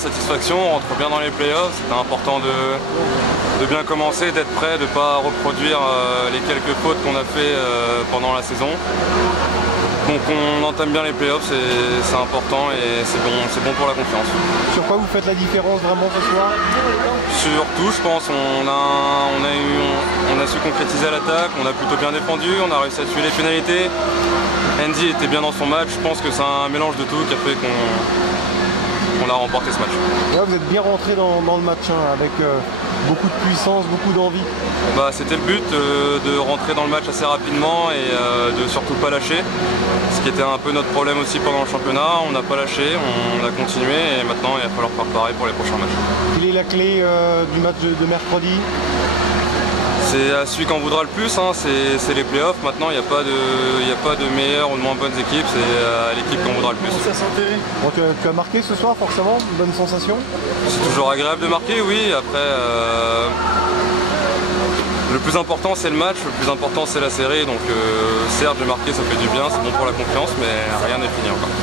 satisfaction, on rentre bien dans les playoffs, c'était important de bien commencer, d'être prêt, de ne pas reproduire les quelques fautes qu'on a fait pendant la saison. Donc on entame bien les playoffs, c'est important et c'est bon pour la confiance. Sur quoi vous faites la différence vraiment ce soir? Surtout, je pense, on a su concrétiser à l'attaque, on a plutôt bien défendu, on a réussi à tuer les pénalités. Andy était bien dans son match, je pense que c'est un mélange de tout qui a fait qu'on a remporté ce match. Là, vous êtes bien rentré dans le match avec beaucoup de puissance, beaucoup d'envie. C'était le but, de rentrer dans le match assez rapidement et de surtout pas lâcher. Ce qui était un peu notre problème aussi pendant le championnat, on n'a pas lâché, on a continué et maintenant il va falloir faire pareil pour les prochains matchs. Quelle est la clé du match de mercredi? C'est à celui qu'on voudra le plus, c'est les playoffs. Maintenant, il n'y a pas de meilleures ou de moins bonnes équipes, c'est à l'équipe qu'on voudra le plus. Bon, tu as marqué ce soir forcément, bonne sensation? C'est toujours agréable de marquer, oui. Après, le plus important c'est le match, le plus important c'est la série. Donc certes, j'ai marqué, ça fait du bien, c'est bon pour la confiance, mais rien n'est fini encore.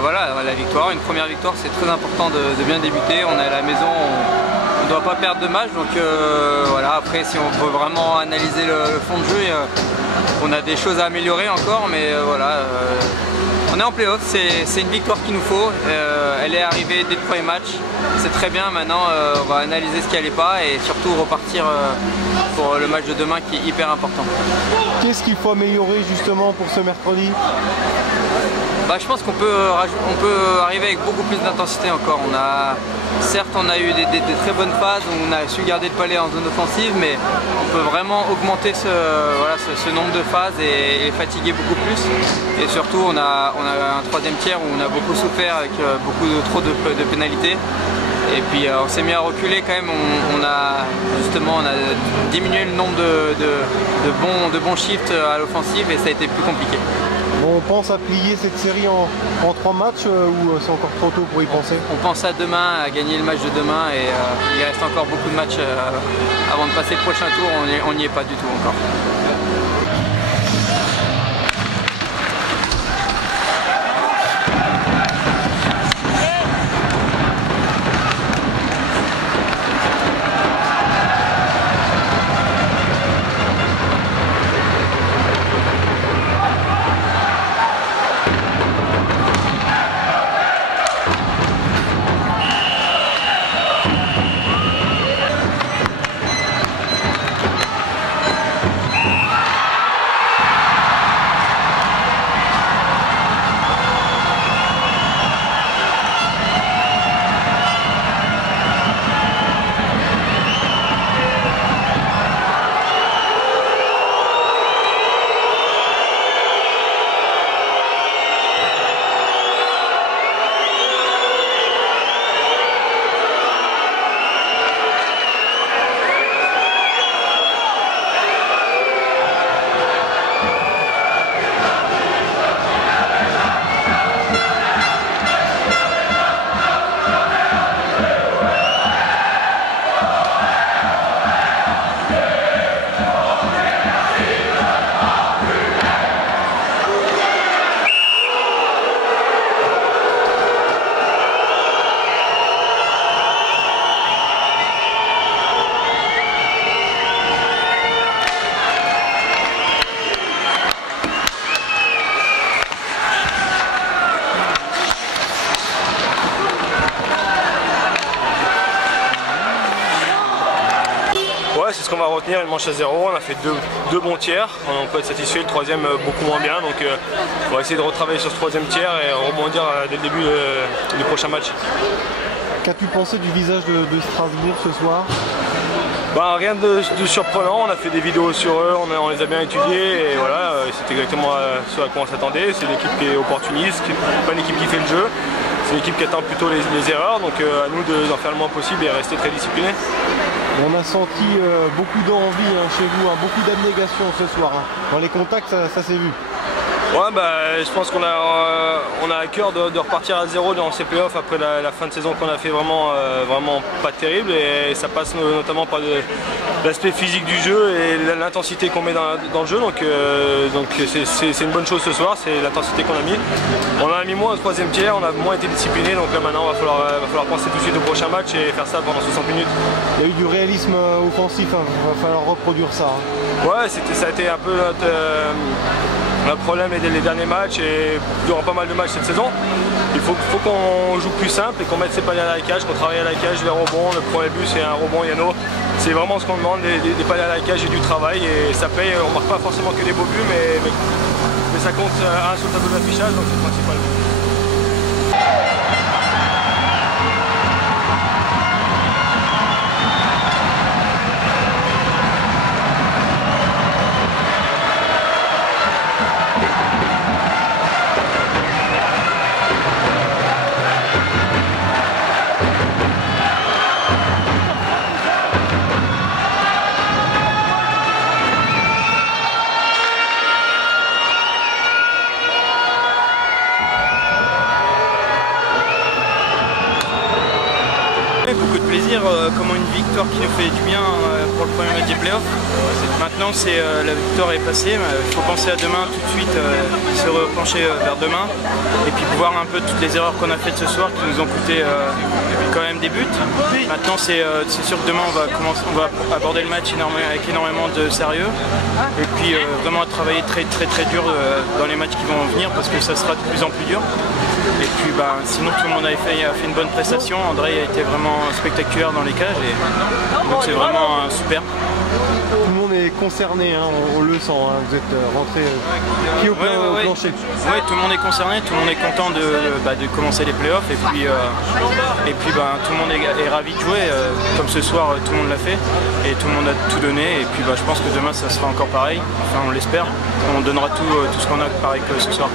Voilà, la victoire, une première victoire, c'est très important de bien débuter. On est à la maison, on ne doit pas perdre de match, donc voilà. Après, si on veut vraiment analyser le fond de jeu, on a des choses à améliorer encore, mais voilà. On est en playoff, c'est une victoire qu'il nous faut. Elle est arrivée dès le premier match, c'est très bien. Maintenant, on va analyser ce qui n'allait pas et surtout repartir pour le match de demain qui est hyper important. Qu'est-ce qu'il faut améliorer justement pour ce mercredi? Je pense qu'on peut arriver avec beaucoup plus d'intensité encore. Certes, on a eu des très bonnes phases où on a su garder le palais en zone offensive, mais on peut vraiment augmenter ce nombre de phases et fatiguer beaucoup plus. Et surtout, on a un troisième tiers où on a beaucoup souffert avec trop de pénalités. Et puis on s'est mis à reculer quand même, on a diminué le nombre de bons shifts à l'offensive et ça a été plus compliqué. On pense à plier cette série en 3 matchs ou c'est encore trop tôt pour y penser? On pense à demain, à gagner le match de demain et il reste encore beaucoup de matchs avant de passer le prochain tour, on n'y est pas du tout encore. Ouais, c'est ce qu'on va retenir, une manche à 0. On a fait deux bons tiers. On peut être satisfait, le troisième beaucoup moins bien. Donc on va essayer de retravailler sur ce troisième tiers et rebondir dès le début du prochain match. Qu'as-tu pensé du visage de Strasbourg ce soir? Bah, rien de surprenant, on a fait des vidéos sur eux, on les a bien étudiés et voilà, c'est exactement ce à quoi on s'attendait. C'est une équipe qui est opportuniste, pas une équipe qui fait le jeu, c'est une équipe qui attend plutôt les erreurs, donc à nous d'en faire le moins possible et rester très disciplinés. On a senti beaucoup d'envie chez vous, beaucoup d'abnégation ce soir. Dans les contacts, ça s'est vu. Ouais, bah, je pense qu'on a à cœur de repartir à 0 dans ces playoffs après la fin de saison qu'on a fait vraiment pas terrible, et ça passe notamment par l'aspect physique du jeu et l'intensité qu'on met dans le jeu, donc c'est une bonne chose ce soir, c'est l'intensité qu'on a mis. On en a mis moins au troisième tiers, on a moins été discipliné, donc là maintenant il va falloir penser tout de suite au prochain match et faire ça pendant 60 minutes. Il y a eu du réalisme offensif, il va falloir reproduire ça. Ouais, ça a été un peu notre problème les derniers matchs et durant pas mal de matchs cette saison. Il faut qu'on joue plus simple et qu'on mette ses paniers à la cage, qu'on travaille à la cage, les rebonds. Le premier but c'est un rebond Yano. C'est vraiment ce qu'on demande, des paniers à la cage et du travail, et ça paye. On marque pas forcément que des beaux buts, mais ça compte sur le tableau d'affichage, donc c'est le principal. Beaucoup de plaisir, comment une victoire qui nous fait du bien pour le premier match des playoffs. Maintenant la victoire est passée, il faut penser à demain tout de suite, se repencher vers demain et puis voir un peu toutes les erreurs qu'on a faites ce soir qui nous ont coûté quand même des buts. Maintenant c'est sûr que demain on va aborder le match avec énormément de sérieux et puis vraiment travailler très dur dans les matchs qui vont venir, parce que ça sera de plus en plus dur. Et puis sinon tout le monde a fait une bonne prestation. André a été vraiment spectaculaire dans les cages, et donc c'est vraiment super. Tout le monde est concerné, on le sent, vous êtes rentré pied au plancher. Oui, tout le monde est concerné, tout le monde est content de commencer les playoffs, et puis tout le monde est ravi de jouer, comme ce soir tout le monde l'a fait, et tout le monde a tout donné, et puis je pense que demain ça sera encore pareil, enfin on l'espère, on donnera tout ce qu'on a pareil que ce soir.